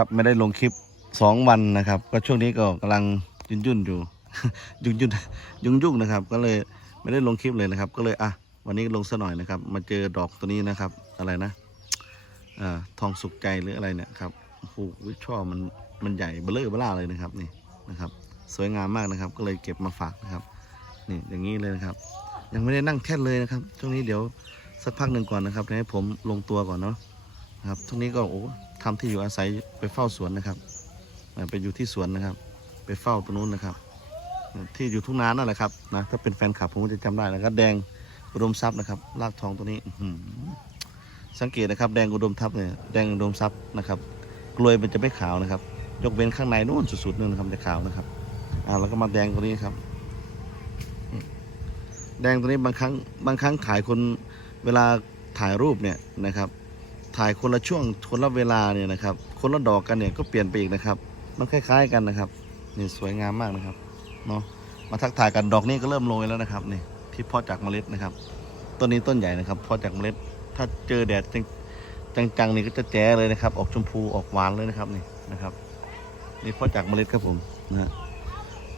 ครับไม่ได้ลงคลิปสองวันนะครับ ก็ช่วงนี้ก็กำลังยุ่นยุ่นอยู่ ยุ่งยุ่นยุ่งยุ่งนะครับ ก็เลยไม่ได้ลงคลิปเลยนะครับ ก็เลยอะวันนี้ลงซะหน่อยนะครับ มาเจอดอกตัวนี้นะครับ อะไรนะอ่าทองสุกใจหรืออะไรเนี่ยครับโอ้โหช่อมันมันใหญ่เบลอเบล่าเลยนะครับนี่นะครับ สวยงามมากนะครับ ก็เลยเก็บมาฝากนะครับ นี่อย่างนี้เลยนะครับ ยังไม่ได้นั่งแท่นเลยนะครับ ช่วงนี้เดี๋ยวสักพักหนึ่งก่อนนะครับให้ผมลงตัวก่อนเนาะนะครับช่วงนี้ก็โอ้ทำที่อยู่อาศัย ไปเฝ้าสวนนะครับไปอยู่ที่สวนนะครับ ไปเฝ้าตรงนู้นนะครับ ที่อยู่ทุ่งนานั่นแหละครับนะถ้าเป็นแฟนคลับผมก็จะจำได้นะครับแดงอุดมทรัพย์นะครับรากทองตัวนี้สังเกตนะครับ แดงอุดมทรัพย์เนี่ยแดงอุดมทรัพย์นะครับกลวยมันจะไม่ขาวนะครับ ยกเว้นข้างในนู่นสุดๆนู่นนะครับจะขาวนะครับอ่าแล้วก็มาแดงตัวนี้ครับ แดงตัวนี้บางครั้งบางครั้งขายคนเวลาถ่ายรูปเนี่ยนะครับ ถ่ายคนละช่วงคนละเวลาเนี่ยนะครับ คนละดอกกันเนี่ยก็เปลี่ยนไปอีกนะครับ มันคล้าย ๆกันนะครับนี่สวยงามมากนะครับเนาะมาทักทายกันดอกนี้ก็เริ่มโรยแล้วนะครับนี่ที่เพาะจากเมล็ดนะครับ ต้นนี้ต้นใหญ่นะครับเพาะจากเมล็ด ถ้าเจอแดดจังจังๆนี่ก็จะแจ๋เลยนะครับ ออกชมพูออกหวานเลยนะครับนี่นะครับนี่เพาะจากเมล็ดครับผมนะ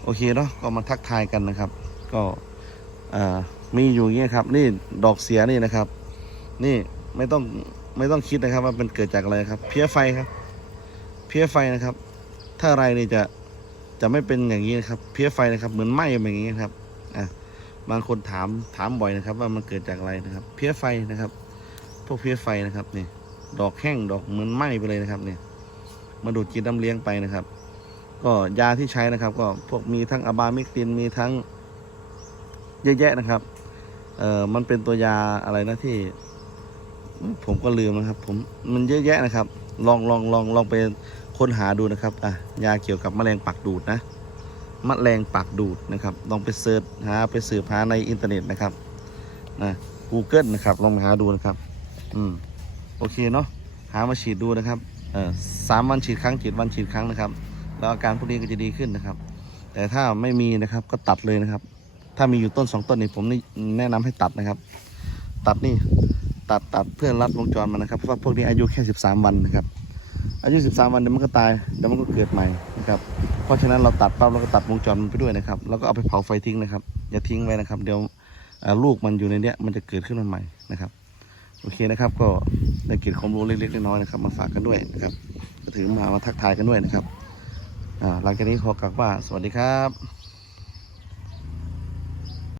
โอเคเนาะก็มาทักทายกันนะครับ ก็อ่ามีอยู่งเงี้ยครับ นี่ดอกเสียนี่นะครับ นี่ไม่ต้อง ไม่ต้องคิดนะครับ ว่ามันเกิดจากอะไรครับ เพี้ยไฟครับ เพี้ยไฟนะครับ ถ้าอะไรนี่จะจะไม่เป็นอย่างนี้นะครับ เพี้ยไฟนะครับ เหมือนไหม้อย่างนี้ครับอะบางคนถามถามบ่อยนะครับ ว่ามันเกิดจากอะไรนะครับ เพี้ยไฟนะครับ พวกเพี้ยไฟนะครับนี่ดอกแห้งดอกเหมือนไหม้ไปเลยนะครับเนี่ยมาดูดกินน้ำเลี้ยงไปนะครับ ก็ยาที่ใช้นะครับ ก็พวกมีทั้งอะบามิกตินมีทั้งเยอะแยะนะครับ เอ่อมันเป็นตัวยาอะไรนะที่ ผมก็ลืมนะครับ ผมมันเยอะแยะนะครับ ลองลองลองลองไปค้นหาดูนะครับอะยาเกี่ยวกับแมลงปักดูดนะแมลงปักดูดนะครับ ลองไปเสิร์ชหาไปสืบหาในอินเทอร์เน็ตนะครับนะ Google นะครับ ลองไปหาดูนะครับ อืมโอเคเนาะหามาฉีดดูนะครับเออสามวันฉีดครั้งเจ็ดวันฉีดครั้งนะครับ แล้วอาการพวกนี้ก็จะดีขึ้นนะครับ แต่ถ้าไม่มีนะครับก็ตัดเลยนะครับ ถ้ามีอยู่ต้นสองต้นนี่ผมนี่แนะนำให้ตัดนะครับ ตัดนี่ ตัดตัดเพื่อรัดวงจรมันนะครับเพราะว่าพวกนี้อายุแค่ 13 วันนะครับ อายุ 13 วันเดี๋ยวมันก็ตายเดี๋ยวมันก็เกิดใหม่นะครับเพราะฉะนั้นเราตัดปั๊บเราก็ตัดวงจรมันไปด้วยนะครับแล้วก็เอาไปเผาไฟทิ้งนะครับ อย่าทิ้งไว้นะครับ เดี๋ยวลูกมันอยู่ในเนี้ยมันจะเกิดขึ้นมาใหม่นะครับ โอเคนะครับ ก็ได้เก็บความรู้เล็กๆน้อยๆนะครับ มาฝากกันด้วยนะครับก็ถือมามาทักทายกันด้วยนะครับอ่าหลังจากนี้ขอกลับว่าสวัสดีครับ